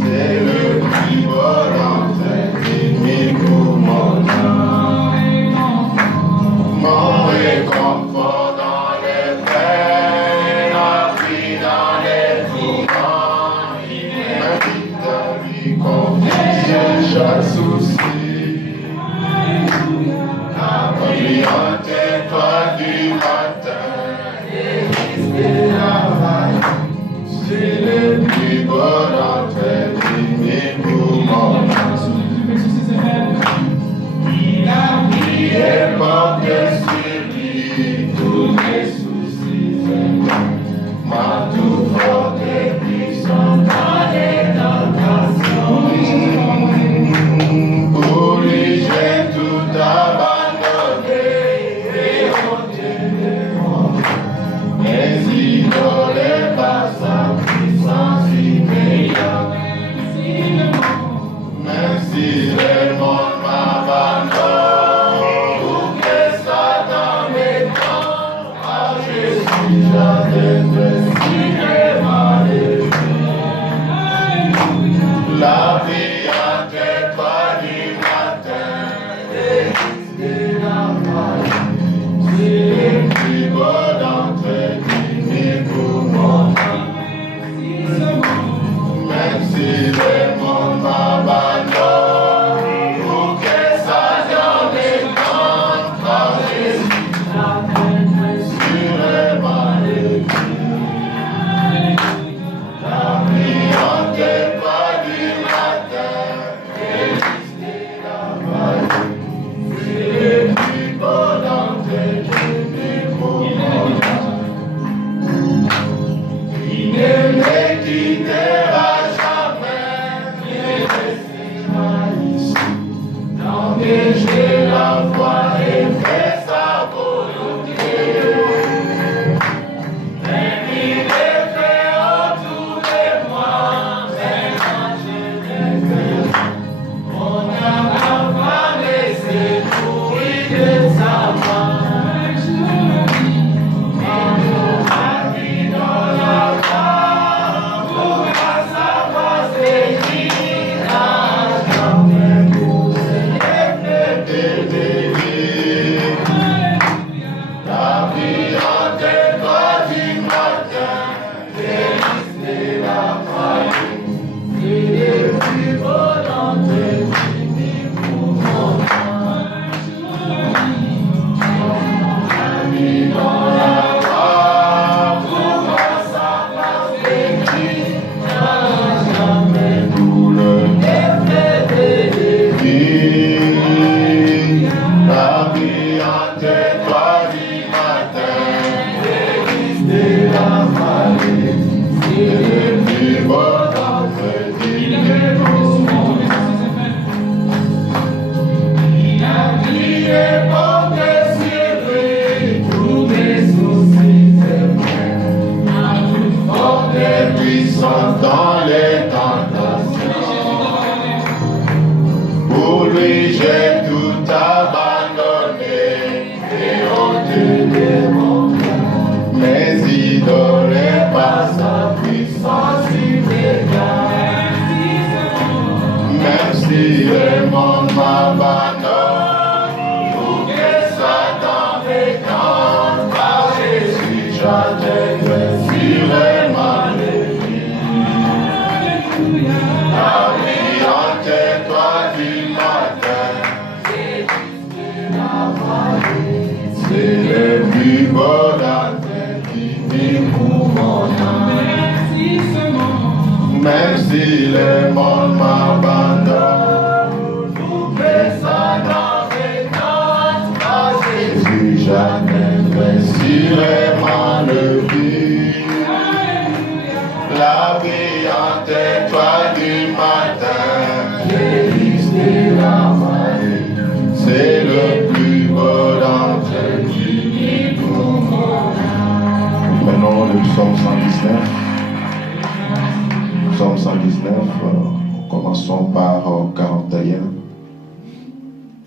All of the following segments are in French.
C'est le plus beau d'entre mille pour mon âme. Mon réconfort dans les peines, appris dans les tourments. Il m'invite à lui confier chaque souci. La brillante étoile du matin, et la vaille, c'est le plus beau d'entre mille pour mon âme. Il a prié porté sur lui tous mes soucis. Ma toute forte et puissante dans les tentations. Pour lui j'ai tout abandonné et ôté de moi. Mais ignoré par sa puissance immédiate. Même si le monde m'abandonne, ou que Satan m'étend, à Jésus j'adhère sûrement le la brillante étoile du matin, et la vaille, c'est le plus beau d'entre mille pour mon âme. Même si le monde m'abandonne, ou que Satan m'étend, par Jésus j'adhère sûrement le la brillante étoile du matin, et la vaille, c'est le plus beau d'entre mille pour mon âme. Il ne me quittera jamais, ne laissera ici, d'engager la foi et faire sa volonté. Même il est fait autour de moi, maintenant je l'ai. Mon âme affamée s'est nourrie de sa main. Ma vie dans la gloire, pour sa face bénie, n'a jamais coupé les délices. La brillante étoile du matin, délice de la vaille, c'est le plus beau d'entre mille pour mon âme. La vie dans la gloire, pour sa face bénie, n'a jamais coupé les délices. La brillante étoile du matin, délice de la vallée, c'est le plus beau d'entre mille pour mon âme. Il a prié porté sur lui tous mes soucis et ma toute forte et puissante dans les tentations. Pour lui j'ai tout abandonné et ôté de mon cœur, mais idolé par sa puissance immédiate. Même si le monde m'abandonne, ou que Satan m'étend, par Jésus j'adhère sûrement le la brillante étoile du matin, la vallée, c'est le plus beau d'entre mille pour mon âme. Même si le monde m'abandonne, ou que Satan m'étend, par Jésus j'adhère sûrement le but. La brillante étoile du matin, délice de la vallée, c'est le plus beau d'entre mille pour mon âme. Maintenant le psaume 119. Psaume 119, commençons par 41.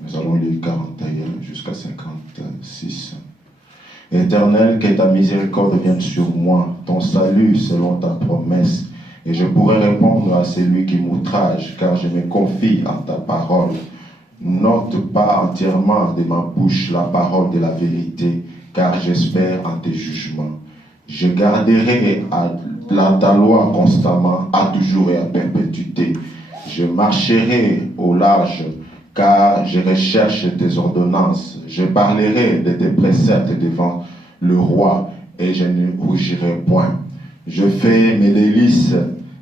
Nous allons lire 41 jusqu'à 56. Éternel, que ta miséricorde vienne sur moi, ton salut selon ta promesse, Et je pourrais répondre à celui qui m'outrage, car je me confie en ta parole. N'ôte pas entièrement de ma bouche la parole de la vérité, car j'espère en tes jugements. Je garderai ta loi constamment, à toujours et à perpétuité. Je marcherai au large, car je recherche tes ordonnances. Je parlerai de tes préceptes devant le roi, et je ne rougirai point. Je fais mes délices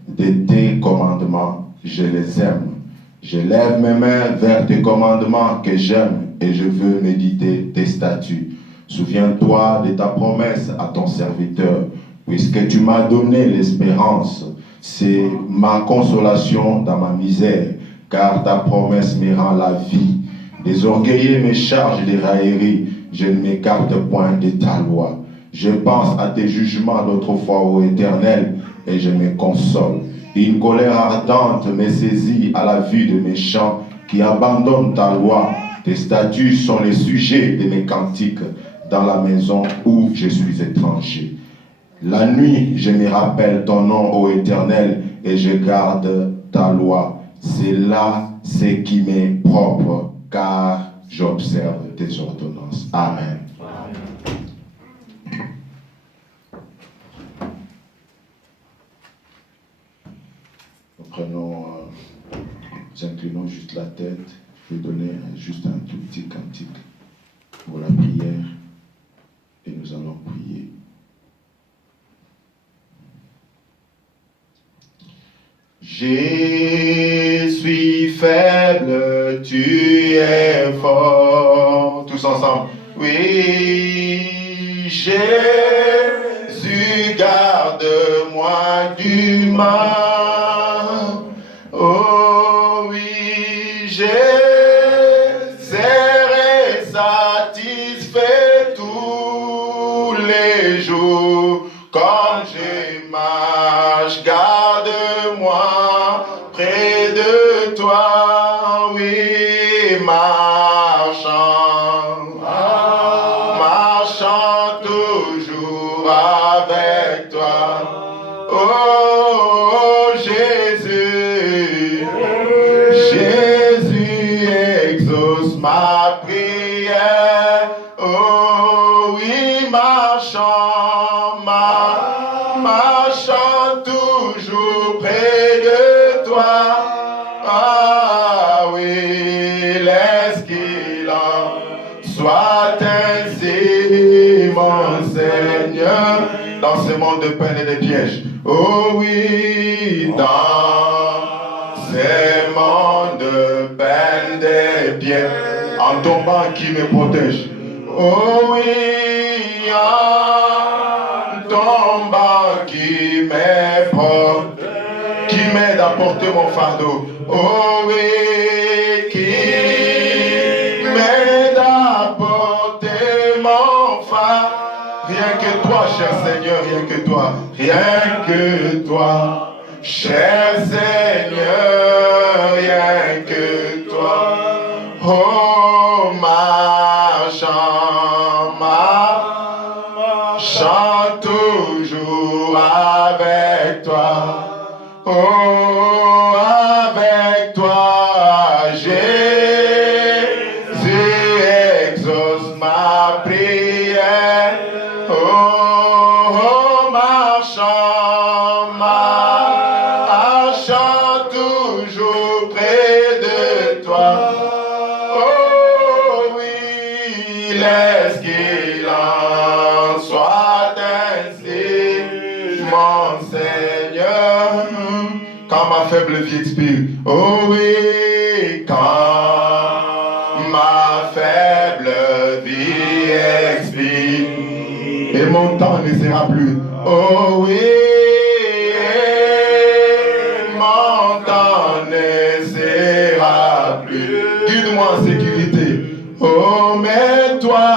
de tes commandements, je les aime. Je lève mes mains vers tes commandements que j'aime, et je veux méditer tes statuts. Souviens-toi de ta promesse à ton serviteur, puisque tu m'as donné l'espérance. C'est ma consolation dans ma misère, car ta promesse me rend la vie. Les orgueilleux me chargent de railleries, je ne m'écarte point de ta loi. Je pense à tes jugements d'autrefois, ô Éternel, et je me console. Une colère ardente me saisit à la vue de mes chants qui abandonnent ta loi. Tes statuts sont les sujets de mes cantiques dans la maison où je suis étranger. La nuit, je me rappelle ton nom, ô Éternel, et je garde ta loi. C'est là ce qui m'est propre, car j'observe tes ordonnances. Amen. Nous prenons, nous inclinons juste la tête. Je vais donner juste un tout petit cantique pour la prière et nous allons prier. Je suis faible, tu es fort. Tous ensemble. Oui, Jésus, garde-moi du mal. Oh oui, je serai satisfait tous les jours. Quand je marche, garde-moi près de toi, oui, marchant toujours avec toi. Oh Jésus, Jésus exauce ma prière. Oh oui, marchant toujours près de toi. Ah oui, laisse qu'il en soit ainsi, mon Seigneur, dans ce monde de peine et de pièges. Oh oui, dans ce monde de peine et de pièges, en tombant qui me protège. Oh oui, en tombant qui m'aide à porter mon fardeau. Oh oui, qui m'aide à porter mon fardeau. Rien que toi, cher Seigneur, rien que toi, cher Seigneur, rien que toi. Oh, marchant toujours avec toi. Oh, avec toi, Jésus exauce ma prière. Oh, marchant toujours près de toi. Oh oui, laisse qu'il en soit ainsi, mon Seigneur, quand ma faible vie expire. Oh oui, quand ma faible vie expire, et mon temps ne sera plus. Oh oui, mon temps ne sera plus. Guide-moi en sécurité. Oh, mais toi,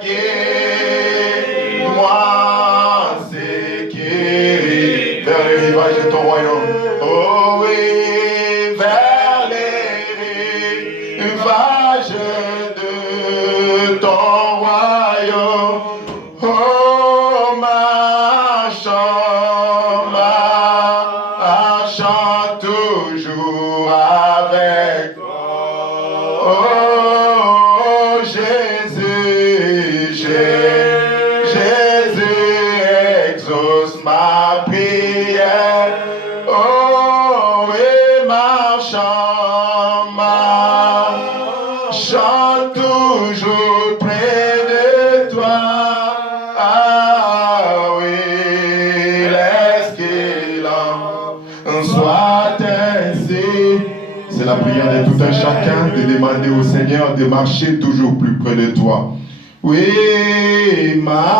guide-moi en sécurité vers les rivages de ton royaume. Oh oui, vers les rivages de ton royaume. Oh, marchant soit ainsi. C'est la prière de tout un chacun de demander au Seigneur de marcher toujours plus près de toi. Oui, marchant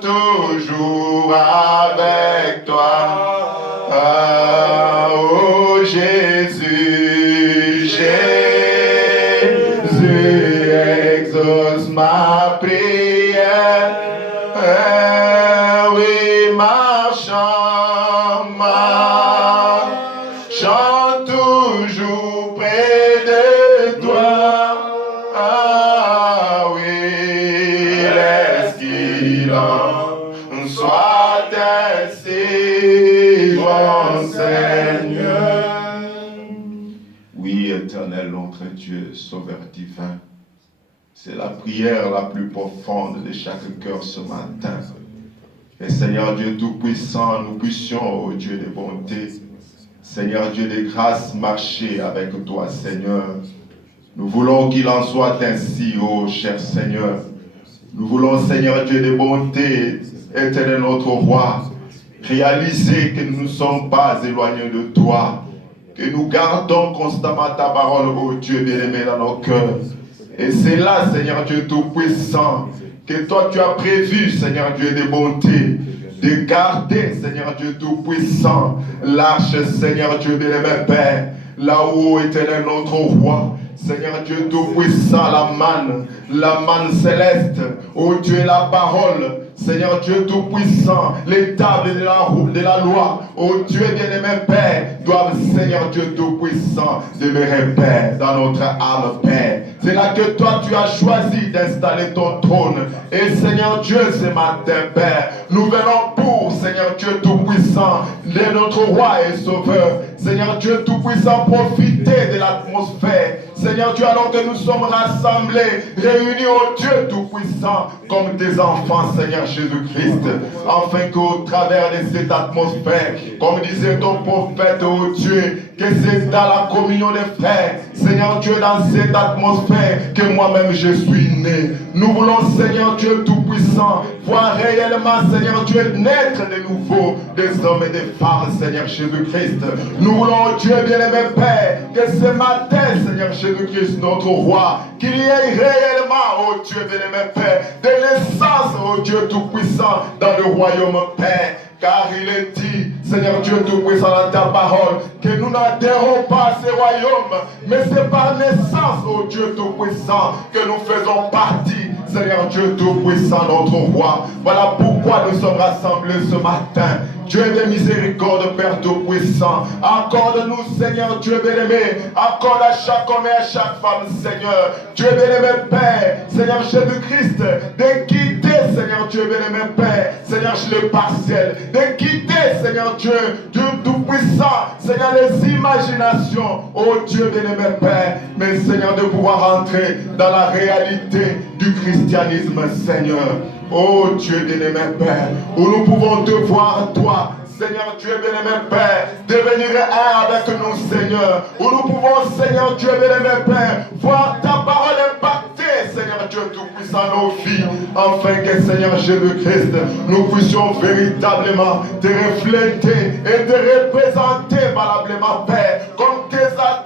toujours avec toi. Ah, oh Jésus, Jésus, exauce ma prière. Oui, marchant, marchant toujours près de toi. Ah oui, laisse qu'il en soit ainsi, mon Seigneur. Oui, éternel notre Dieu, Sauveur divin, c'est la prière la plus profonde de chaque cœur ce matin. Et Seigneur Dieu Tout-Puissant, nous puissions, ô Dieu de bonté, Seigneur Dieu de grâce, marcher avec toi, Seigneur. Nous voulons qu'il en soit ainsi, ô cher Seigneur. Nous voulons, Seigneur Dieu de bonté, éternel notre roi, réaliser que nous ne sommes pas éloignés de toi, que nous gardons constamment ta parole, ô Dieu bien-aimé, dans nos cœurs. Et c'est là, Seigneur Dieu Tout-Puissant, que toi tu as prévu, Seigneur Dieu de bonté, de garder, Seigneur Dieu Tout-Puissant, l'arche, Seigneur Dieu bien-aimé Père, là où éternel notre roi. Seigneur Dieu Tout-Puissant, la manne céleste, ô Dieu la parole, Seigneur Dieu Tout-Puissant, les tables de la loi, ô Dieu bien-aimé Père, doivent, Seigneur Dieu Tout-Puissant, demeurer Père dans notre âme, Père. C'est là que toi tu as choisi d'installer ton trône. Et Seigneur Dieu, ce matin, Père, nous venons pour, Seigneur Dieu Tout-Puissant, de notre roi et sauveur. Seigneur Dieu Tout-Puissant, profiter de l'atmosphère. Seigneur Dieu, alors que nous sommes rassemblés, réunis au Dieu Tout-Puissant, comme des enfants, Seigneur Jésus-Christ, afin qu'au travers de cette atmosphère, comme disait ton prophète, ô Dieu, que c'est dans la communion des frères, Seigneur Dieu, dans cette atmosphère, que moi-même je suis né. Nous voulons, Seigneur Dieu Tout-Puissant, voir réellement, Seigneur Dieu, naître de nouveau des hommes et des femmes, Seigneur Jésus-Christ. Nous voulons, Dieu bien-aimé Père, que ce matin, Seigneur Jésus-Christ, notre roi, qu'il y ait réellement, ô Dieu bien-aimé Père, des naissances, ô Dieu Tout-Puissant, dans le royaume Père. Car il est dit, Seigneur Dieu Tout-Puissant, dans ta parole, que nous n'adhérons pas à ce royaume, mais c'est par naissance, ô Dieu Tout-Puissant, que nous faisons partie, Seigneur Dieu Tout-Puissant, notre roi. Voilà pourquoi nous sommes rassemblés ce matin. Dieu de miséricorde, Père Tout-Puissant, accorde-nous, Seigneur Dieu bien-aimé, accorde à chaque homme et à chaque femme, Seigneur, Dieu bien-aimé Père, Seigneur Jésus-Christ, de quitter, Seigneur Dieu bien-aimé Père, Seigneur le partiel, de quitter, Seigneur Dieu, Dieu Tout-Puissant, Seigneur les imaginations, oh Dieu bien-aimé Père, mais Seigneur de pouvoir entrer dans la réalité du christianisme, Seigneur. Oh Dieu bien-aimé Père, où nous pouvons te voir, toi, Seigneur Dieu bien-aimé Père, devenir un avec nous, Seigneur. Où nous pouvons, Seigneur Dieu bien-aimé Père, voir ta parole impacter, Seigneur Dieu Tout-Puissant, nos vies, afin que, Seigneur Jésus-Christ, nous puissions véritablement te refléter et te représenter valablement, Père, comme tes,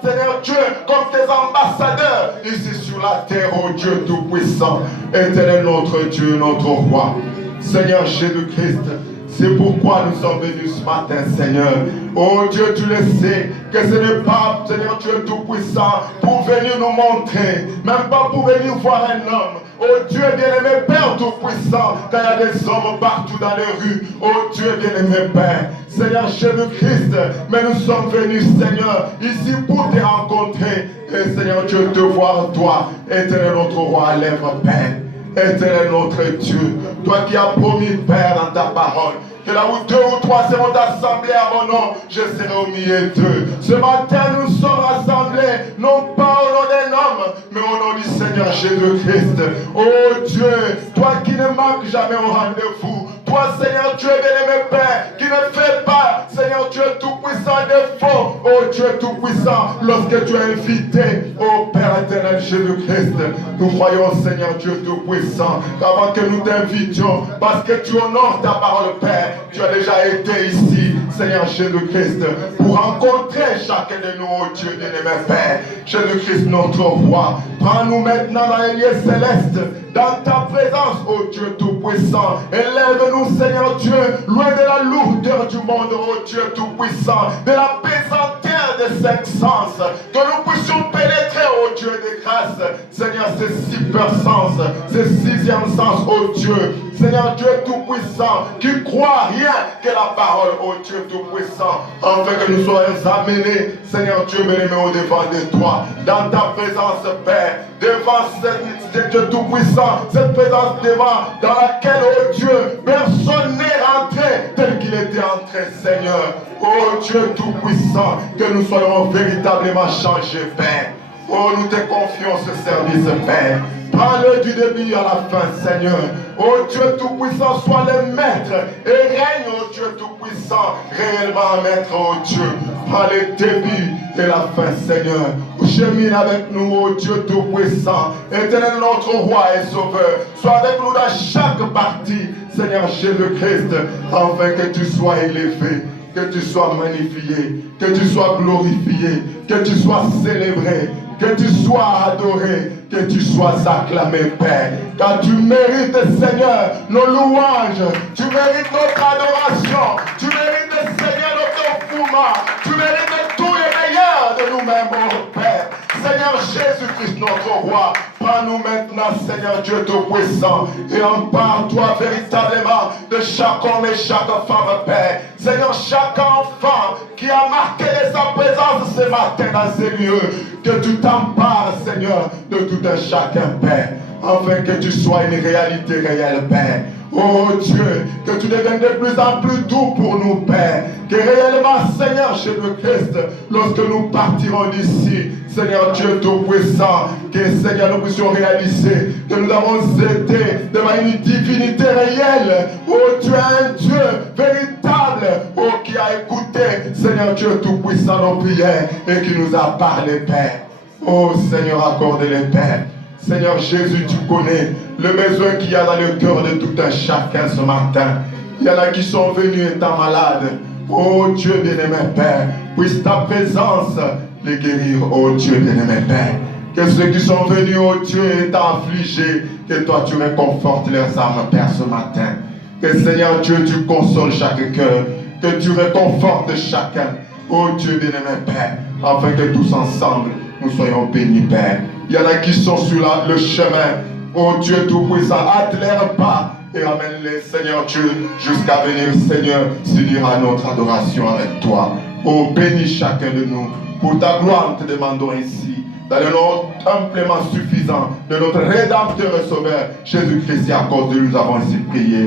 Seigneur Dieu, comme tes ambassadeurs ici sur la terre, oh Dieu Tout-Puissant, éternel notre Dieu, notre roi. Seigneur Jésus-Christ, c'est pourquoi nous sommes venus ce matin, Seigneur. Oh Dieu, tu le sais, que ce n'est pas, Seigneur Dieu Tout-Puissant, pour venir nous montrer, même pas pour venir voir un homme. Oh Dieu bien-aimé Père Tout-Puissant, quand il y a des hommes partout dans les rues. Oh Dieu bien-aimé Père, Seigneur Jésus-Christ, mais nous sommes venus, Seigneur, ici pour te rencontrer. Et Seigneur Dieu, te voir, toi, éternel notre roi, lève Père. Éternel notre Dieu, toi qui as promis, Père, dans ta parole, que là où deux ou trois seront assemblés à mon nom, je serai au milieu d'eux. Ce matin, nous sommes rassemblés, non pas au nom d'un homme, mais au nom du Seigneur Jésus-Christ. Oh Dieu, toi qui ne manques jamais au rendez-vous, toi, Seigneur Dieu bien-aimé Père, qui ne fais pas, Seigneur Dieu Tout-Puissant, défaut. Oh Dieu Tout-Puissant, lorsque tu as invité, ô Père éternel Jésus-Christ, nous croyons, Seigneur Dieu Tout-Puissant, qu'avant que nous t'invitions, parce que tu honores ta parole, Père, tu as déjà été ici, Seigneur Jésus-Christ, pour rencontrer chacun de nous, ô Dieu bien-aimé Père, Jésus-Christ notre roi. Prends-nous maintenant dans les lieux célestes, dans ta présence, ô Dieu Tout-Puissant. Élève-nous, Seigneur Dieu, loin de la lourdeur du monde, ô Dieu Tout-Puissant, de la pesanteur des cinq sens, que nous puissions pénétrer, ô Dieu de grâce, Seigneur, ces six sens, ces sixième sens, ô Dieu, Seigneur Dieu Tout-Puissant, qui croit rien que la parole, ô Dieu Tout-Puissant, afin que nous soyons amenés, Seigneur Dieu bien-aimé, au devant de toi, dans ta présence, Père, devant cette Dieu Tout-Puissant, cette présence devant, dans laquelle, oh Dieu, personne n'est rentré tel qu'il était entré, Seigneur. Oh Dieu Tout-Puissant, que nous soyons véritablement changés, Père. Oh, nous te confions ce service, Père. Prends-le du début à la fin, Seigneur. Oh Dieu Tout-Puissant, sois le maître et règne, oh Dieu Tout-Puissant, réellement maître, oh Dieu. Prends le début et la fin, Seigneur. Chemine avec nous, oh Dieu Tout-Puissant. Éternel notre roi et sauveur. Sois avec nous dans chaque partie, Seigneur Jésus-Christ, afin que tu sois élevé, que tu sois magnifié, que tu sois glorifié, que tu sois célébré, que tu sois adoré, que tu sois acclamé, Père. Car tu mérites, Seigneur, nos louanges, tu mérites notre adoration, tu mérites, Seigneur, notre foulement, tu mérites tout le meilleur de nous-mêmes, oh Père. Seigneur Jésus-Christ, notre roi, prends-nous maintenant, Seigneur Dieu Tout-Puissant, et empare-toi véritablement de chaque homme et chaque femme, Père. Seigneur, chaque enfant qui a marqué de sa présence ce matin dans ces lieux, que tu t'empares, Seigneur, de tout un chacun, Père, afin que tu sois une réalité réelle, Père. Oh Dieu, que tu deviennes de plus en plus doux pour nous, Père. Que réellement, Seigneur Jésus-Christ, lorsque nous partirons d'ici, Seigneur Dieu Tout-Puissant, que Seigneur nous puissions réaliser que nous avons été devant une divinité réelle. Oh Dieu, un Dieu véritable, oh qui a écouté, Seigneur Dieu Tout-Puissant, nos prières et qui nous a parlé, Père. Oh Seigneur, accorde-les, Père. Seigneur Jésus, tu connais le besoin qu'il y a dans le cœur de tout un chacun ce matin. Il y en a qui sont venus étant malades. Oh Dieu bien-aimé Père, puisse ta présence les guérir, oh Dieu bien-aimé Père. Que ceux qui sont venus, oh Dieu, étant affligés, que toi tu réconfortes leurs âmes, Père, ce matin. Que Seigneur Dieu, tu consoles chaque cœur, que tu réconfortes chacun, oh Dieu bien-aimé Père, afin que tous ensemble nous soyons bénis, Père. Il y en a qui sont sur le chemin. Oh Dieu Tout-Puissant, hâte leurs pas et amène-les, Seigneur Dieu, jusqu'à venir, Seigneur, s'unir à notre adoration avec toi. Oh, bénis chacun de nous. Pour ta gloire, nous te demandons ici, dans le nom amplement suffisant de notre Rédempteur et Sauveur, Jésus-Christ, et à cause de lui, nous avons ainsi prié.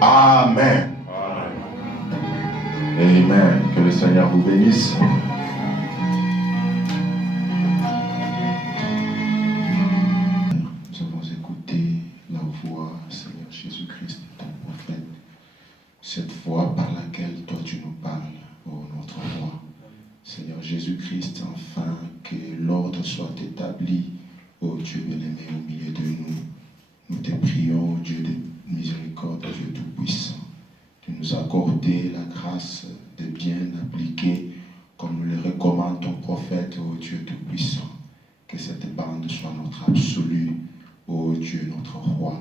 Amen. Amen. Que le Seigneur vous bénisse. Cette voix par laquelle toi tu nous parles, ô notre roi. Seigneur Jésus-Christ, enfin que l'ordre soit établi, ô Dieu bien-aimé, au milieu de nous. Nous te prions, ô Dieu de miséricorde, Dieu tout-puissant, de nous accorder la grâce de bien appliquer, comme nous le recommande ton prophète, ô Dieu tout-puissant. Que cette bande soit notre absolu, ô Dieu, notre roi.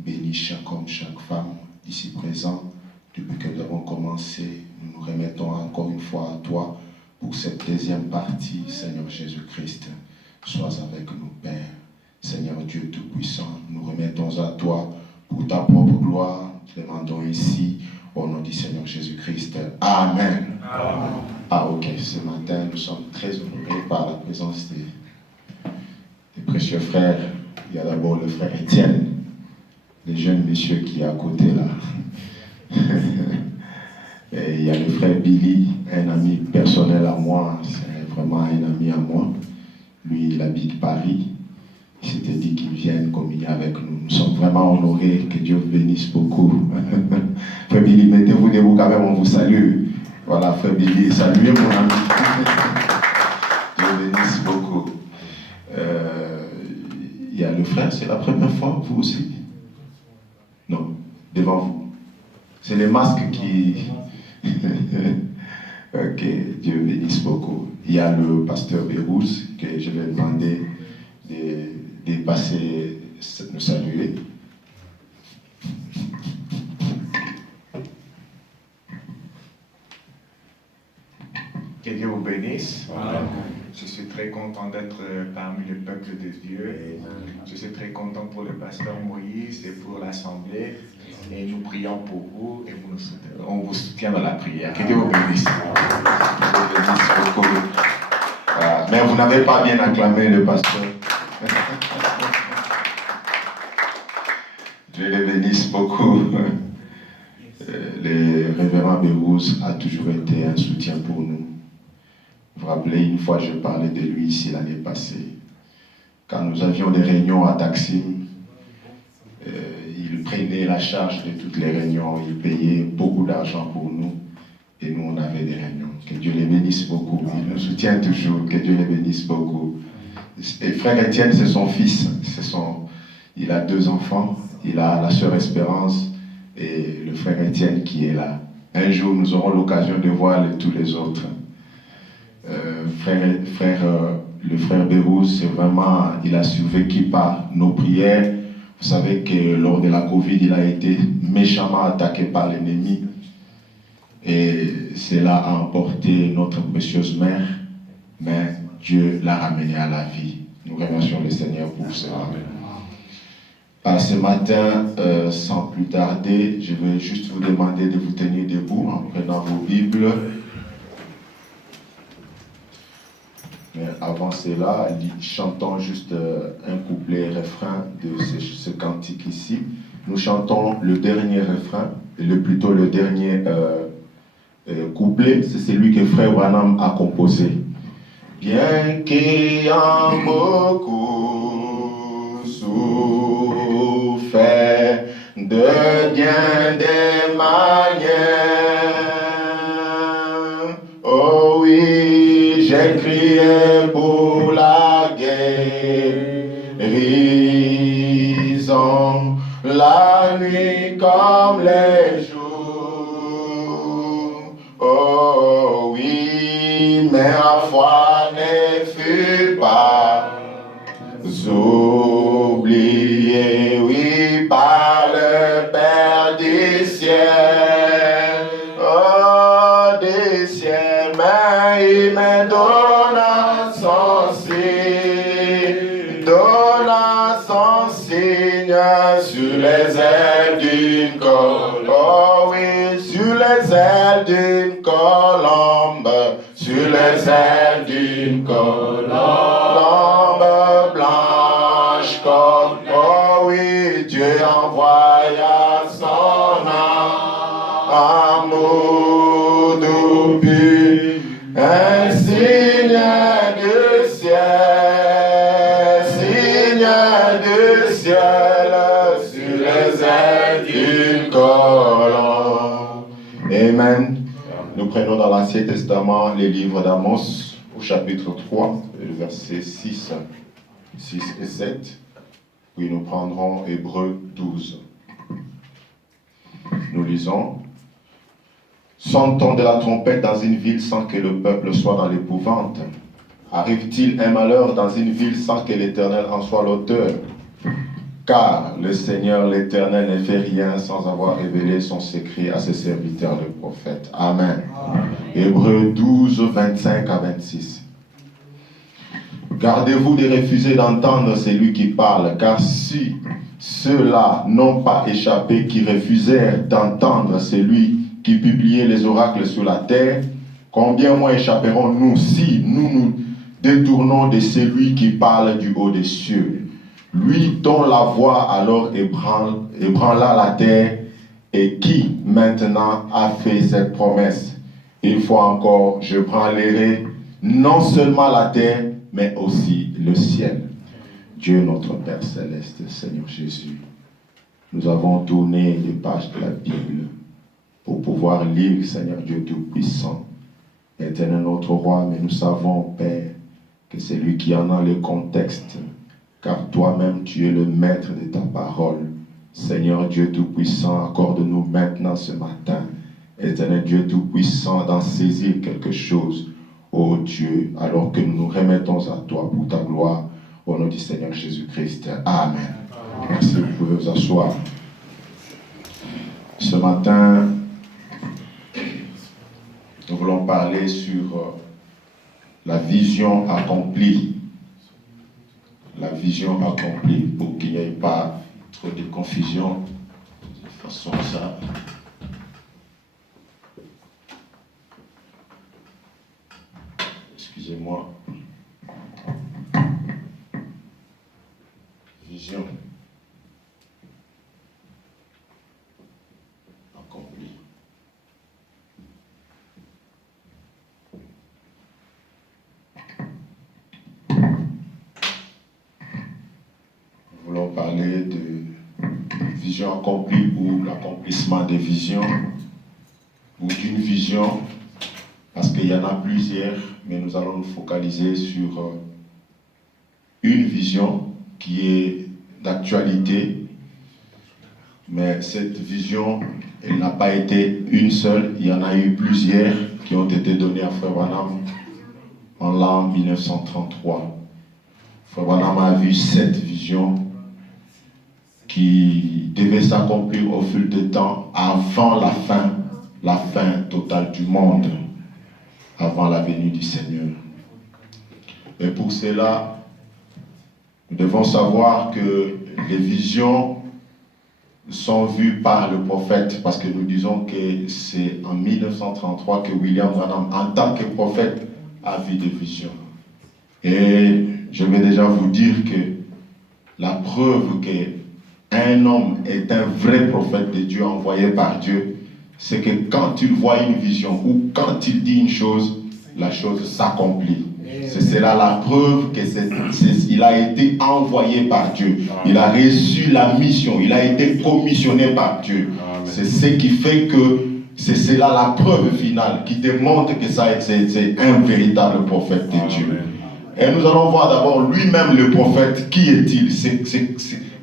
Bénis chaque homme, chaque femme ici présent. Depuis que nous avons commencé, nous nous remettons encore une fois à toi pour cette deuxième partie, Seigneur Jésus-Christ. Sois avec nous, Père. Seigneur Dieu Tout-Puissant, nous remettons à toi pour ta propre gloire. Nous demandons ici, au nom du Seigneur Jésus-Christ. Amen. Amen. Ah ok, ce matin, nous sommes très honorés par la présence des précieux frères. Il y a d'abord le frère Étienne, le jeune monsieur qui est à côté là. Et il y a le frère Billy, un ami personnel à moi, c'est vraiment un ami à moi. Lui, il habite Paris. Il s'était dit qu'il vienne communier avec nous. Nous sommes vraiment honorés, que Dieu vous bénisse beaucoup. Frère Billy, mettez-vous debout quand même, on vous salue. Voilà, frère Billy, saluez mon ami. Dieu bénisse beaucoup. Il y a le frère, c'est la première fois, vous aussi? Non, devant vous. C'est les masques qui... Ok, Dieu bénisse beaucoup. Il y a le pasteur Bérouz que je vais demander de passer nous saluer. Que Dieu vous bénisse. Amen. Je suis très content d'être parmi le peuple de Dieu. Je suis très content pour le pasteur Moïse et pour l'Assemblée. Et nous prions pour vous et on vous soutient dans la prière. Que Dieu vous bénisse. Dieu bénisse beaucoup. Mais vous n'avez pas bien acclamé le pasteur. Dieu les bénisse beaucoup. Le révérend Bérouz a toujours été un soutien pour nous. Vous vous rappelez, une fois je parlais de lui ici l'année passée. Quand nous avions des réunions à Taksim, il prenait la charge de toutes les réunions, il payait beaucoup d'argent pour nous et nous on avait des réunions. Que Dieu les bénisse beaucoup. Il nous soutient toujours, que Dieu les bénisse beaucoup. Et frère Étienne, c'est son fils. Il a 2 enfants, il a la sœur Espérance et le frère Étienne qui est là. Un jour, nous aurons l'occasion de voir tous les autres. Le frère Bérouz, c'est vraiment, il a survécu par nos prières. Vous savez que lors de la Covid, il a été méchamment attaqué par l'ennemi. Et cela a emporté notre précieuse mère, mais Dieu l'a ramené à la vie. Nous remercions le Seigneur pour cela. Ce matin, sans plus tarder, je vais juste vous demander de vous tenir debout en prenant vos Bibles. Mais avant cela, chantons juste un couplet refrain de ce cantique ici. Nous chantons le dernier refrain, plutôt le dernier couplet, c'est celui que Frère Branham a composé. Bien qu'ayant beaucoup souffert de bien des manières, oh oui, j'ai crié pour la guérison, la nuit comme les jours. Oh oui, mais ma foi ne fut pas oubliée, oui, par le Père des ciels. Oh, des ciels, mais il me donna son signe sur les ailes d'une colombe. Oh oui, sur les ailes d'une colombe, sur les ailes d'une colombe blanche comme, oh oui, Dieu envoya son amour d'oubli, un signe de ciel, sur les ailes d'une colombe. Amen. Nous prenons dans l'Ancien Testament les livres d'Amos au chapitre 3, le verset 6 et 7. Puis nous prendrons Hébreux 12. Nous lisons. Sonne-t-on de la trompette dans une ville sans que le peuple soit dans l'épouvante? Arrive-t-il un malheur dans une ville sans que l'Éternel en soit l'auteur? Car le Seigneur l'Éternel ne fait rien sans avoir révélé son secret à ses serviteurs les prophètes. Amen. Hébreux 12, 25 à 26. Gardez-vous de refuser d'entendre celui qui parle, car si ceux-là n'ont pas échappé qui refusèrent d'entendre celui qui publiait les oracles sur la terre, combien moins échapperons-nous si nous nous détournons de celui qui parle du haut des cieux, lui dont la voix alors ébranla la terre et qui maintenant a fait cette promesse. Une fois encore, je branlerai non seulement la terre, mais aussi le ciel. Dieu notre Père Céleste, Seigneur Jésus, nous avons tourné les pages de la Bible. pour pouvoir lire, Seigneur Dieu Tout-Puissant. Éternel notre roi, mais nous savons, Père, que c'est lui qui en a le contexte, car toi-même tu es le maître de ta parole. Seigneur Dieu Tout-Puissant, accorde-nous maintenant ce matin, Éternel Dieu Tout-Puissant, d'en saisir quelque chose, ô Dieu, alors que nous nous remettons à toi pour ta gloire, au nom du Seigneur Jésus-Christ. Amen. Merci, vous pouvez vous asseoir. Ce matin, nous voulons parler sur la vision accomplie. La vision accomplie, pour qu'il n'y ait pas trop de confusion. De toute façon, ça. Excusez-moi. Vision accomplie. Nous voulons parler de vision accomplie ou l'accomplissement des visions ou d'une vision, parce qu'il y en a plusieurs, mais nous allons nous focaliser sur une vision qui est d'actualité, mais cette vision, elle n'a pas été une seule, il y en a eu plusieurs qui ont été données à Frère Branham en l'an 1933. Frère Branham a vu 7 visions qui devaient s'accomplir au fil du temps avant la fin totale du monde, avant la venue du Seigneur. Et pour cela, nous devons savoir que les visions sont vues par le prophète, parce que nous disons que c'est en 1933 que William Branham, en tant que prophète, a vu des visions. Et je vais déjà vous dire que la preuve qu'un homme est un vrai prophète de Dieu, envoyé par Dieu, c'est que quand il voit une vision ou quand il dit une chose, la chose s'accomplit. C'est cela la preuve qu'il a été envoyé par Dieu. Il a reçu la mission. Il a été commissionné par Dieu. C'est ce qui fait que c'est cela la preuve finale qui démontre que c'est un véritable prophète de Dieu. Et nous allons voir d'abord lui-même le prophète. Qui est-il?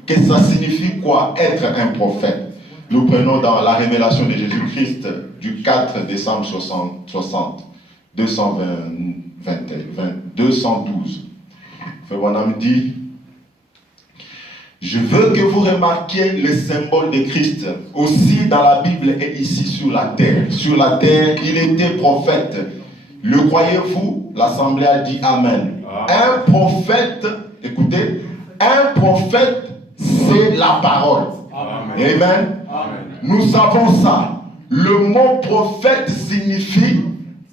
Que ça signifie quoi être un prophète? Nous prenons dans la révélation de Jésus-Christ du 4 décembre 60, 212. Frère Branham dit: je veux que vous remarquiez le symbole de Christ aussi dans la Bible et ici sur la terre. Sur la terre, il était prophète. Le croyez-vous? L'Assemblée a dit Amen. Un prophète, écoutez, un prophète, c'est la parole. Amen. Amen. Nous savons ça. Le mot prophète signifie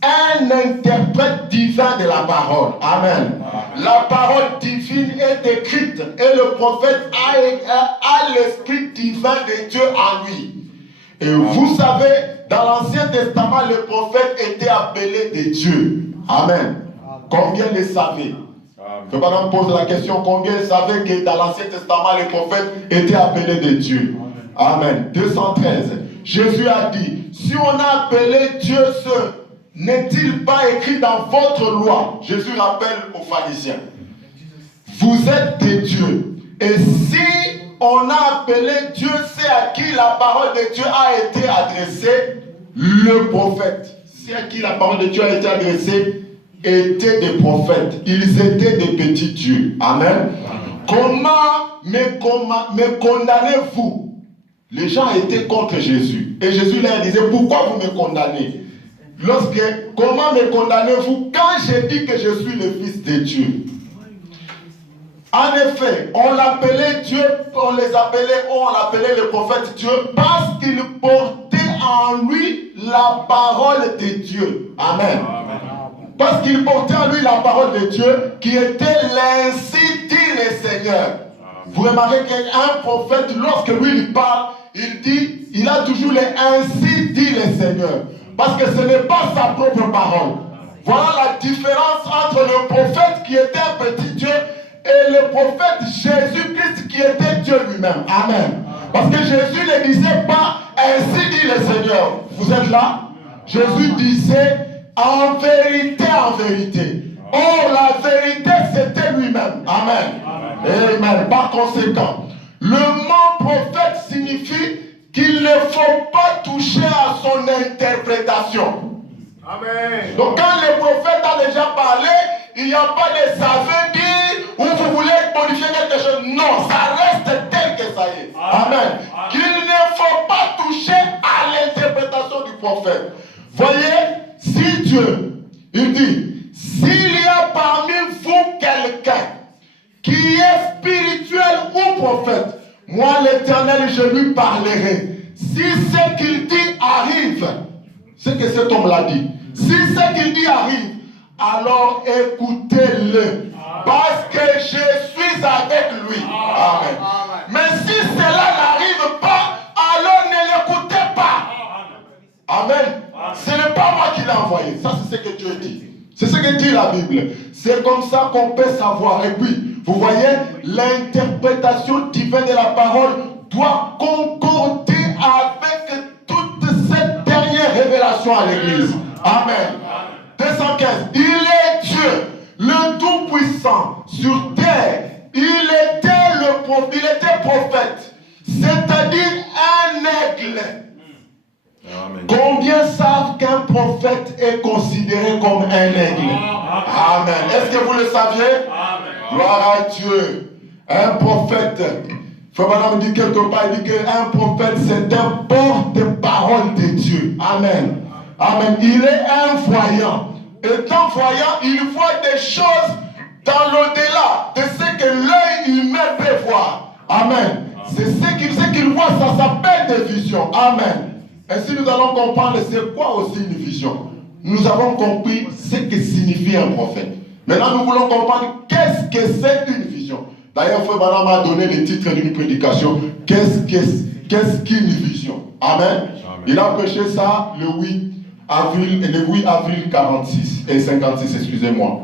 un interprète divin de la parole. Amen. La parole divine est écrite et le prophète a l'esprit divin de Dieu en lui. Et vous savez, dans l'Ancien Testament, le prophète était appelé de Dieu. Amen. Combien le savaient? Je me pose la question, combien savaient que dans l'Ancien Testament, le prophète était appelé de Dieu? Amen. 213. Jésus a dit, si on a appelé Dieu seul, n'est-il pas écrit dans votre loi? Jésus rappelle aux pharisiens, vous êtes des dieux. Et si on a appelé Dieu, c'est à qui la parole de Dieu a été adressée? Le prophète. C'est à qui la parole de Dieu a été adressée? Étaient des prophètes. Ils étaient des petits dieux. Amen. Comment me condamnez-vous? Les gens étaient contre Jésus. Et Jésus leur disait, pourquoi vous me condamnez? Comment me condamnez-vous quand j'ai dit que je suis le Fils de Dieu? En effet, on l'appelait Dieu, on l'appelait le prophète Dieu parce qu'il portait en lui la parole de Dieu. Amen. Parce qu'il portait en lui la parole de Dieu qui était l'ainsi dit le Seigneur. Vous remarquez qu'un prophète, lorsque lui il parle, il dit, il a toujours les ainsi dit le Seigneur. Parce que ce n'est pas sa propre parole. Voilà la différence entre le prophète qui était un petit Dieu et le prophète Jésus-Christ qui était Dieu lui-même. Amen. Parce que Jésus ne disait pas ainsi dit le Seigneur. Vous êtes là? Jésus disait, en vérité, oh, la vérité, c'était lui-même. Amen. Amen. Par conséquent, le mot prophète signifie qu'il ne faut pas toucher à son interprétation. Amen. Donc quand le prophète a déjà parlé, il n'y a pas de ça veut dire ou vous voulez modifier quelque chose. Non, ça reste tel que ça est. Amen. Qu'il ne faut pas toucher à l'interprétation du prophète. Voyez, si Dieu, il dit, s'il y a parmi vous quelqu'un qui est spirituel ou prophète, moi l'Éternel, je lui parlerai. Si ce qu'il dit arrive, ce que cet homme l'a dit, si ce qu'il dit arrive, alors écoutez-le. Parce que je suis avec lui. Amen. Mais si cela n'arrive pas, alors ne l'écoutez pas. Amen. Ce n'est pas moi qui l'ai envoyé. Ça, c'est ce que Dieu dit. C'est ce que dit la Bible. C'est comme ça qu'on peut savoir. Et puis, vous voyez, l'interprétation divine de la parole doit concorder avec toute cette dernière révélation à l'Église. Amen. 215. Il est Dieu, le Tout-Puissant sur terre. Il était prophète, c'est-à-dire un aigle. Amen. Combien savent qu'un prophète est considéré comme un aigle? Amen. Est-ce que vous le saviez? Amen. Gloire à Dieu. Un prophète, Frère Madame dit quelque part, il dit qu'un prophète c'est un porte-parole de Dieu. Amen. Amen. Il est un voyant. Étant voyant, il voit des choses dans l'au-delà de ce que l'œil humain peut voir. Amen. C'est ce qu'il voit, ça s'appelle des visions. Amen. Ainsi nous allons comprendre c'est quoi aussi une vision. Nous avons compris ce que signifie un prophète. Maintenant nous voulons comprendre qu'est-ce que c'est une vision. D'ailleurs, Frère Branham a donné le titre d'une prédication. Qu'est-ce qu'une vision? Amen. Il a prêché ça le 8 avril 46 et 56, excusez-moi.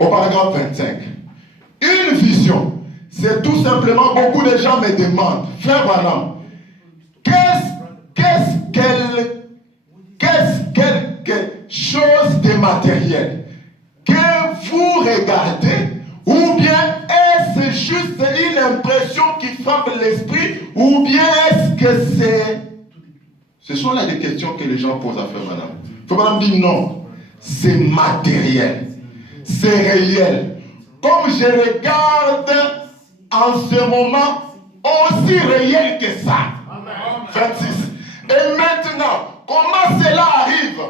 Au paragraphe 25. Une vision, c'est tout simplement, beaucoup de gens me demandent, Frère Branham, qu'est-ce quelque chose de matériel que vous regardez, ou bien est-ce juste une impression qui frappe l'esprit, ou bien est-ce que c'est... Ce sont là des questions que les gens posent à Frère Branham. Frère Branham dit non, c'est matériel, c'est réel. Comme je regarde en ce moment, aussi réel que ça. Amen. 26. Et maintenant, comment cela arrive?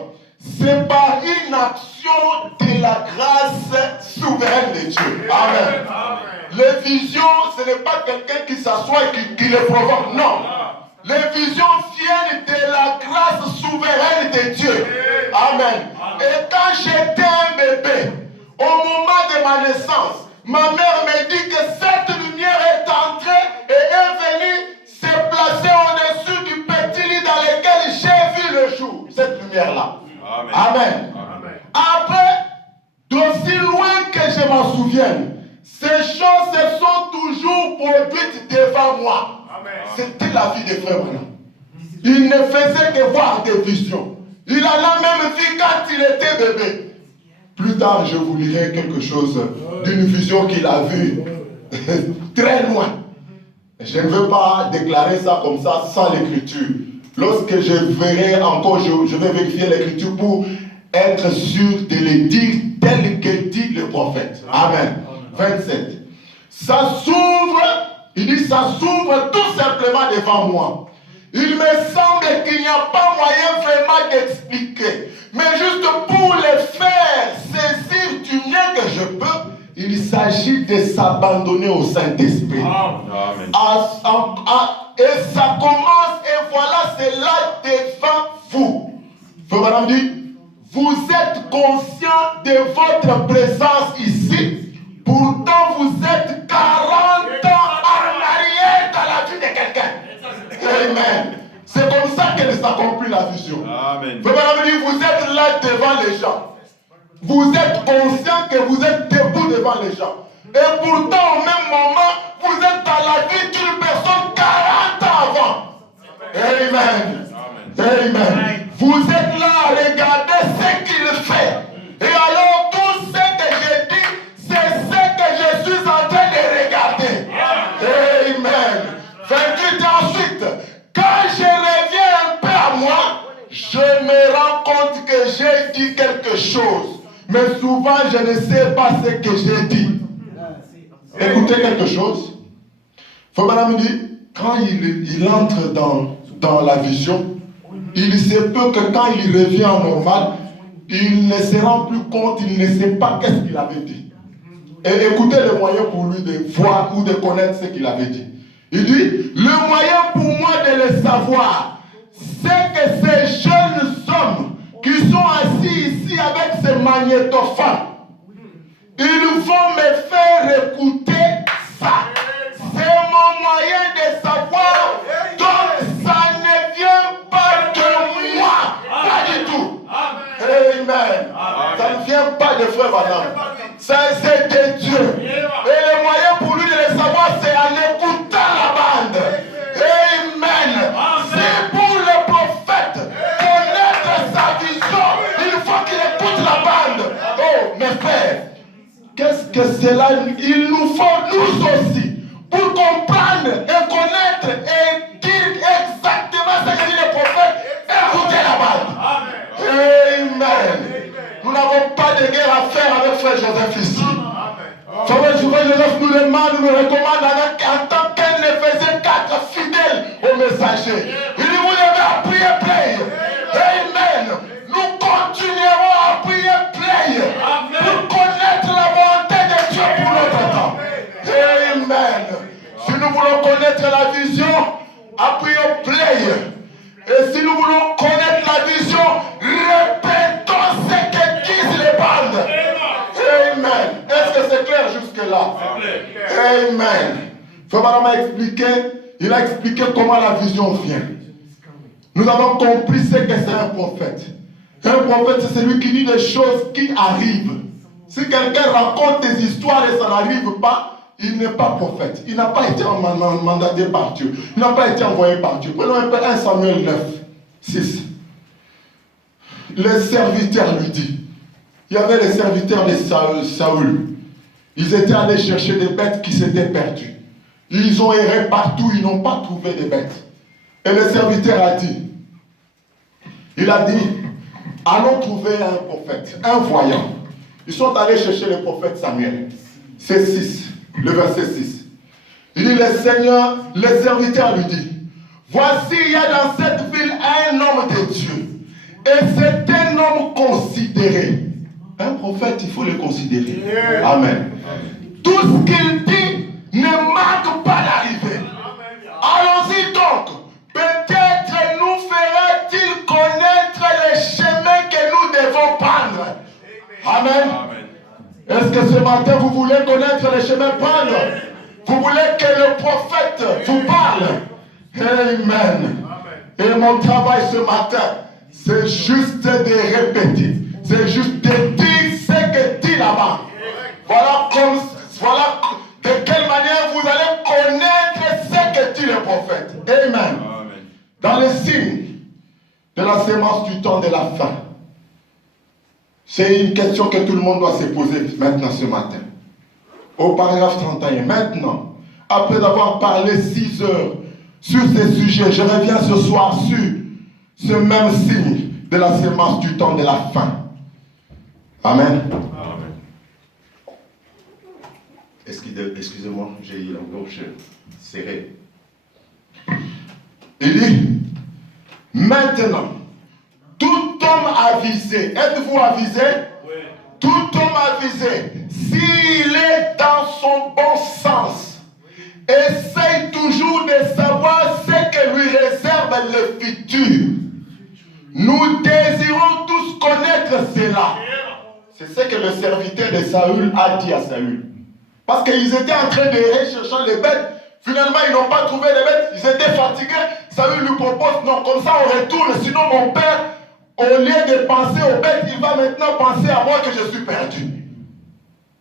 C'est par une action de la grâce souveraine de Dieu. Amen. Les visions, ce n'est pas quelqu'un qui s'assoit et qui les provoque. Non. Les visions viennent de la grâce souveraine de Dieu. Amen. Et quand j'étais un bébé, au moment de ma naissance, ma mère me dit que cette lumière est entrée et est venue se placer au-dessus du petit lit dans lequel j'ai vu le jour. Cette lumière-là. Amen. Amen. Amen. Après, d'aussi loin que je m'en souvienne, ces choses se sont toujours produites devant moi. C'était la vie de Frère Branham. Il ne faisait que voir des visions. Il en a même vu quand il était bébé. Plus tard, je vous lirai quelque chose d'une vision qu'il a vue très loin. Je ne veux pas déclarer ça comme ça sans l'écriture. Lorsque je verrai encore, je vais vérifier l'écriture pour être sûr de le dire tel que dit le prophète. Amen. 27. Ça s'ouvre, il dit ça s'ouvre tout simplement devant moi. Il me semble qu'il n'y a pas moyen vraiment d'expliquer. Mais juste pour les faire saisir du mieux que je peux, il s'agit de s'abandonner au Saint-Esprit. Amen. Et ça commence, et voilà, c'est là devant vous. Frère Madame dit, vous êtes conscient de votre présence ici, pourtant vous êtes 40 ans en arrière dans la vie de quelqu'un. Amen. C'est comme ça qu'elle s'accomplit la vision. Amen. Frère Madame dit, vous êtes là devant les gens. Vous êtes conscient que vous êtes debout devant les gens. Et pourtant, au même moment, vous êtes dans la vie d'une personne 40 ans avant. Amen. Amen. Vous êtes là à regarder ce qu'il fait. Et alors tout ce que je dis, c'est ce que je suis en train de regarder. Amen. 28 ensuite, quand je reviens un peu à moi, je me rends compte que j'ai dit quelque chose. Mais souvent, je ne sais pas ce que j'ai dit. Écoutez quelque chose. Fabana me dit, quand il entre dans la vision, il se peut que quand il revient en normal, il ne se rend plus compte, il ne sait pas qu'est-ce qu'il avait dit. Et écoutez le moyen pour lui de voir ou de connaître ce qu'il avait dit. Il dit, le moyen pour moi de le savoir, c'est que ces jeunes hommes qui sont assis ici avec ces magnétophones, ils vont me faire écouter ça. C'est mon moyen de savoir. Donc ça ne vient pas de moi. Pas du tout. Amen. Ça ne vient pas de frère Madame. Ça c'est de Dieu. Et le moyen pour lui de le savoir, c'est en écoutant la bande. Amen. C'est pour le prophète connaître sa vision. Il faut qu'il écoute la bande. Oh, mes frères, qu'est-ce que cela? Il nous faut nous aussi pour comprendre et connaître et dire exactement ce que dit le prophète. Écoutez la bande. Amen. Nous n'avons pas de guerre à faire avec frère Joseph ici. Frère Joseph nous demande, nous recommande en tant qu'un Éphésiens 4 fidèle au messager. Il dit, vous devez prier plein. Amen. Nous continuerons à prier plein pour connaître la volonté de Dieu pour notre temps. Amen. Si nous voulons connaître la vision, appuyons play. Et si nous voulons connaître la vision, répétons ce que disent les bandes. Amen. Est-ce que c'est clair jusque-là? Amen. Frère Madame a expliqué, il a expliqué comment la vision vient. Nous avons compris ce que c'est un prophète. Un prophète, c'est celui qui dit des choses qui arrivent. Si quelqu'un raconte des histoires et ça n'arrive pas, il n'est pas prophète. Il n'a pas été mandaté par Dieu. Il n'a pas été envoyé par Dieu. Prenons un peu 1 Samuel 9, 6. Les serviteurs lui disent. Il y avait les serviteurs de Saül. Ils étaient allés chercher des bêtes qui s'étaient perdues. Ils ont erré partout, ils n'ont pas trouvé des bêtes. Et le serviteur a dit, allons trouver un prophète, un voyant. Ils sont allés chercher le prophète Samuel. C'est 6, le verset 6. Il dit, le serviteur lui dit, voici, il y a dans cette ville un homme de Dieu. Et c'est un homme considéré. Un prophète, il faut le considérer. Amen. Tout ce qu'il dit ne manque pas d'arriver. Allons-y donc. Peut-être nous fera-t-il connaître les chemins que nous devons prendre. Amen. Est-ce que ce matin vous voulez connaître les chemins prendre? Vous voulez que le prophète vous parle? Amen. Et mon travail ce matin, c'est juste de répéter. C'est juste de dire ce que dit là-bas. Voilà de quelle manière vous allez connaître ce que dit le prophète. Amen. Dans les signes de la sémence du temps de la fin, c'est une question que tout le monde doit se poser maintenant ce matin. Au paragraphe 31. Maintenant, après avoir parlé 6 heures sur ces sujets, je reviens ce soir sur ce même signe de la sémence du temps de la fin. Amen. Excusez-moi, j'ai la gauche serrée. Il dit, maintenant, tout homme avisé, êtes-vous avisé? Oui. Tout homme avisé, s'il est dans son bon sens, essaye toujours de savoir ce que lui réserve le futur. Nous désirons tous connaître cela. C'est ce que le serviteur de Saül a dit à Saül. Parce qu'ils étaient en train de rechercher les bêtes. Finalement, ils n'ont pas trouvé les bêtes. Ils étaient fatigués. Saül lui propose, non, comme ça on retourne. Sinon mon père, au lieu de penser aux bêtes, il va maintenant penser à moi que je suis perdu.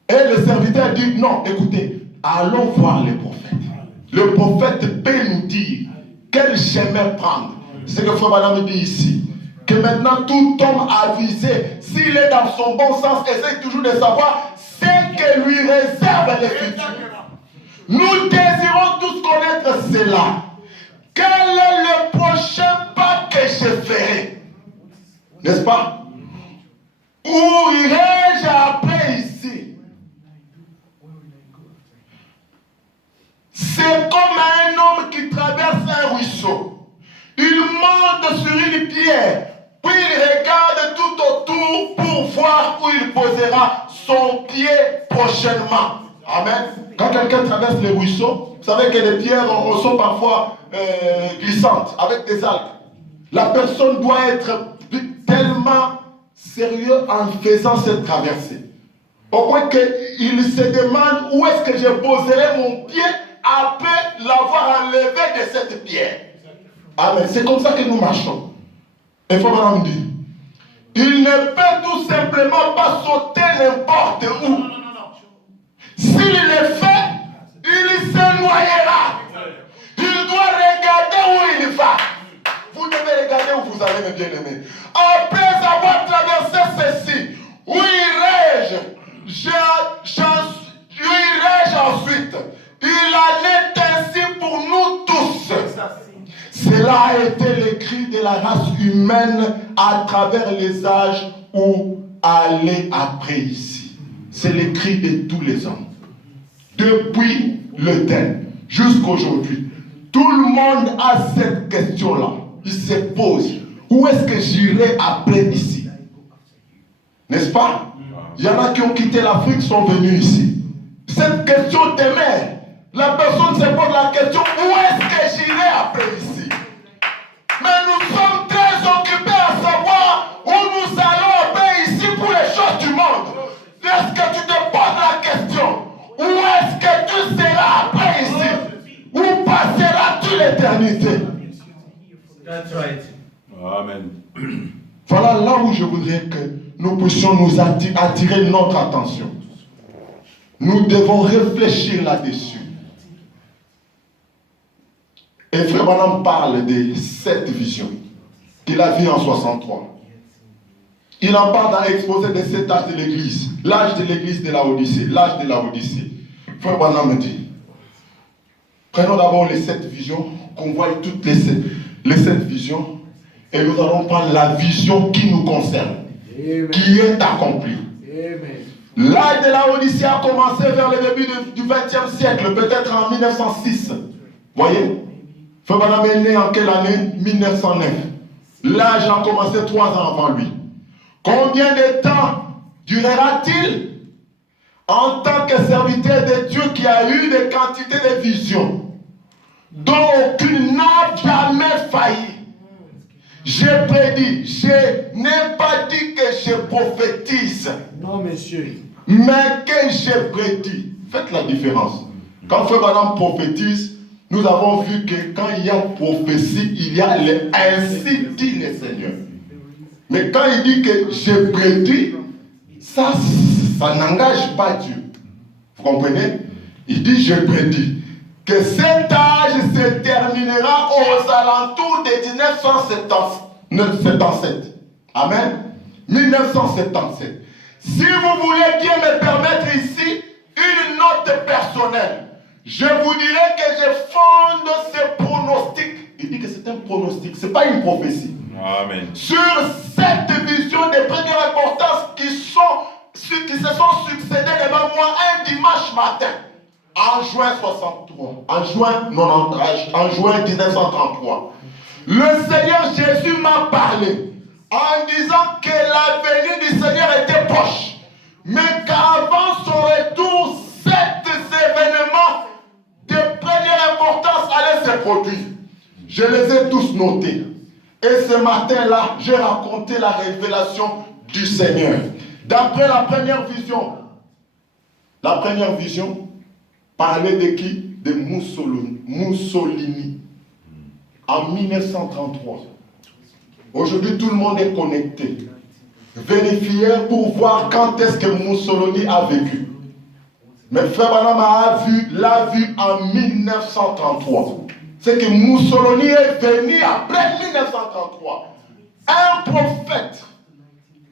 Et le serviteur dit, non, écoutez, allons voir le prophète. Le prophète peut nous dire quel chemin prendre. C'est ce que Frère Branham dit ici. Que maintenant tout homme avisé, s'il est dans son bon sens, essaie toujours de savoir ce que lui réserve le futur. Nous désirons tous connaître cela. Quel est le prochain pas que je ferai? N'est-ce pas? Où irai-je après ici? C'est comme un homme qui traverse un ruisseau. Il monte sur une pierre, puis il regarde tout autour pour voir où il posera son pied prochainement. Amen. Quand quelqu'un traverse les ruisseaux, vous savez que les pierres sont parfois glissantes, avec des algues. La personne doit être tellement sérieux en faisant cette traversée. Au point qu'il se demande où est-ce que je poserai mon pied après l'avoir enlevé de cette pierre. Amen. C'est comme ça que nous marchons. Il faut vraiment me dire. Il ne peut tout simplement pas sauter n'importe où. S'il le fait, il se noyera. Il doit regarder où il va. Vous devez regarder où vous allez, mes bien-aimés. Après avoir traversé ceci, où irai-je? Où irai-je ensuite? Il en est ainsi pour nous tous. Cela a été le cri de la race humaine à travers les âges où aller après ici. C'est le cri de tous les hommes. Depuis le temps jusqu'à aujourd'hui, tout le monde a cette question-là. Il se pose, où est-ce que j'irai après ici? N'est-ce pas? Il y en a qui ont quitté l'Afrique, sont venus ici. Cette question demeure. La personne se pose la question, où est-ce que j'irai après ici? Mais nous sommes très occupés à savoir où nous allons après ici pour les choses du monde. Est-ce que tu te poses la question, où est-ce que tu seras après ici? Où passeras-tu l'éternité? That's right. Amen. Voilà là où je voudrais que nous puissions nous attirer notre attention. Nous devons réfléchir là-dessus. Et Frère Branham parle de cette vision qu'il a vue en 63. Il en parle dans l'exposé de cet âge de l'Église, l'âge de l'Église de la Odyssée, l'âge de la Odyssée. Frère Branham dit, prenons d'abord les 7 visions, qu'on voit toutes les 7 visions, et nous allons prendre la vision qui nous concerne, Amen. qui est accomplie. Amen. L'âge de la Odyssée a commencé vers le début du XXe siècle, peut-être en 1906. Voyez? Frère Branham est né en quelle année? 1909. L'âge a commencé 3 ans avant lui. Combien de temps durera-t-il en tant que serviteur de Dieu qui a eu des quantités de visions dont aucune n'a jamais failli? J'ai prédit, je n'ai pas dit que je prophétise. Non, monsieur. Mais que je prédis. Faites la différence. Quand Frère Branham prophétise, nous avons vu que quand il y a prophétie, il y a le ainsi dit le Seigneur. Mais quand il dit que je prédis, ça n'engage pas Dieu. Vous comprenez? Il dit je prédis que cet âge se terminera aux alentours de 1977. Amen. 1977. Si vous voulez bien me permettre ici une note personnelle, je vous dirai que je fonde ce pronostic. Il dit que c'est un pronostic, ce n'est pas une prophétie. Amen. Sur cette vision de première importance qui se sont succédées devant moi un dimanche matin, en juin 63, en juin 1933. Le Seigneur Jésus m'a parlé en disant que l'avenir du Seigneur était proche, mais qu'avant son retour, 7 événements de première importance allaient se produire. Je les ai tous notés. Et ce matin-là, j'ai raconté la révélation du Seigneur. D'après la première vision parlait de qui? De Mussolini. En 1933. Aujourd'hui, tout le monde est connecté. Vérifiez pour voir quand est-ce que Mussolini a vécu. Mais Frère Branham l'a vu en 1933. c'est que Mussolini est venu après 1933. Un prophète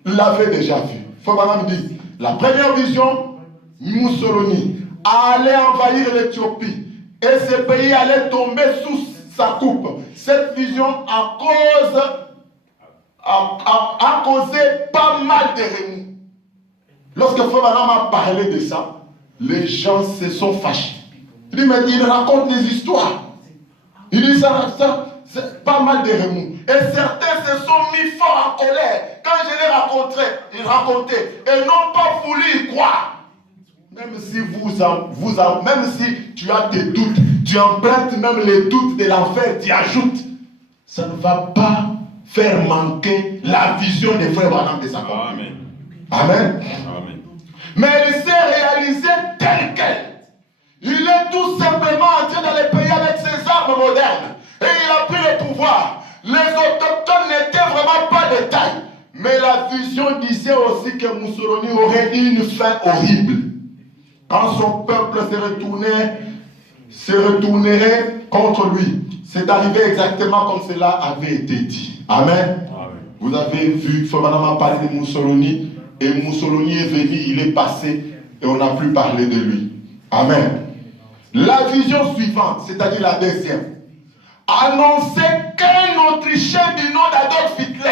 l'avait déjà vu. Faut maintenant me dire, la première vision, Mussolini allait envahir l'Éthiopie et ce pays allait tomber sous sa coupe. Cette vision a causé pas mal de remous. Lorsque Fabana m'a parlé de ça, les gens se sont fâchés. Il dit, mais il raconte des histoires. Il dit ça, c'est pas mal de remous. Et certains se sont mis fort en colère. Quand je l'ai raconté, et n'ont pas voulu y croire. Même si même si tu as des doutes, tu empruntes même les doutes de l'enfer, tu ajoutes, ça ne va pas faire manquer la vision des frères Branham de sa compagnie. Amen. Amen. Mais elle s'est réalisée telle qu'elle. Il est tout simplement entré dans les pays avec ses armes modernes. Et il a pris le pouvoir. Les autochtones n'étaient vraiment pas de taille. Mais la vision disait aussi que Mussolini aurait une fin horrible. Quand son peuple se retournerait contre lui. C'est arrivé exactement comme cela avait été dit. Amen. Amen. Vous avez vu, Fabana m'a parlé de Mussolini. Et Mussolini est venu, il est passé. Et on n'a plus parlé de lui. Amen. La vision suivante, c'est-à-dire la deuxième, annonçait qu'un Autrichien du nom d'Adolf Hitler